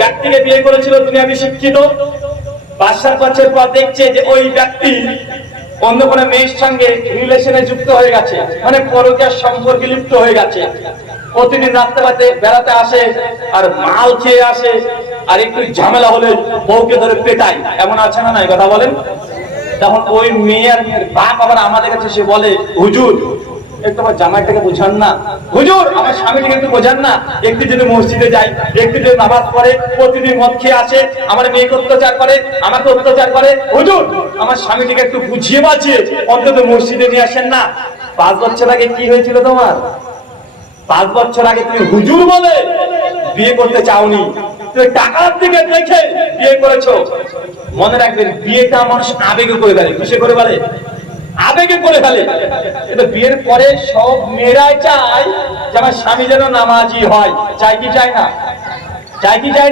ব্যক্তিকে বিয়ে করেছিল, দুনিয়াবি শিক্ষিত, 5-7 বছর পর দেখছে যে ওই ব্যক্তি অন্য কোনো মেয়ের সঙ্গে রিলেশনে যুক্ত হয়ে গেছে, মানে পরকীয়ার সম্পর্কে লিপ্ত হয়ে গেছে। প্রতিদিন রাত্রে বেড়াতে আসে আর মাল খেয়ে আসে, আর একটু ঝামেলা হলে বউকে ধরে পেটায়, এমন আছে না? নাই কথা বলেন। তখন ওই মেয়ের বাপ আবার আমাদের কাছে সে বলে, হুজুর একটু আমার জামাইটাকে বোঝান না, হুজুর আমার স্বামীটাকে একটু বোঝান না, একটু যদি মসজিদে যাই, একটু যদি নামাজ পড়ে, প্রতিদিন মদ খেয়ে আসে, আমার মেয়েকে অত্যাচার করে, আমাকে অত্যাচার করে, হুজুর আমার স্বামীটাকে একটু বুঝিয়ে বাঁচিয়ে অন্তত মসজিদে নিয়ে আসেন না। 5 বছর আগে কি হয়েছিল তোমার? 5 বছর আগে তুমি হুজুর বলে বিয়ে করতে চাওনি, তুমি টাকার দিকে দেখে বিয়ে করেছো। মনে রাখবেন, বিয়েটা মানুষ আবেগে করে ফেলে। কিসে করে ফেলে? আবেগে করে ফেলে। কিন্তু বিয়ের পরে সব মেয়েরাই চায় যে আমার স্বামী যেন নামাজি হয়। চাই কি চায় না? চাই কি চায়?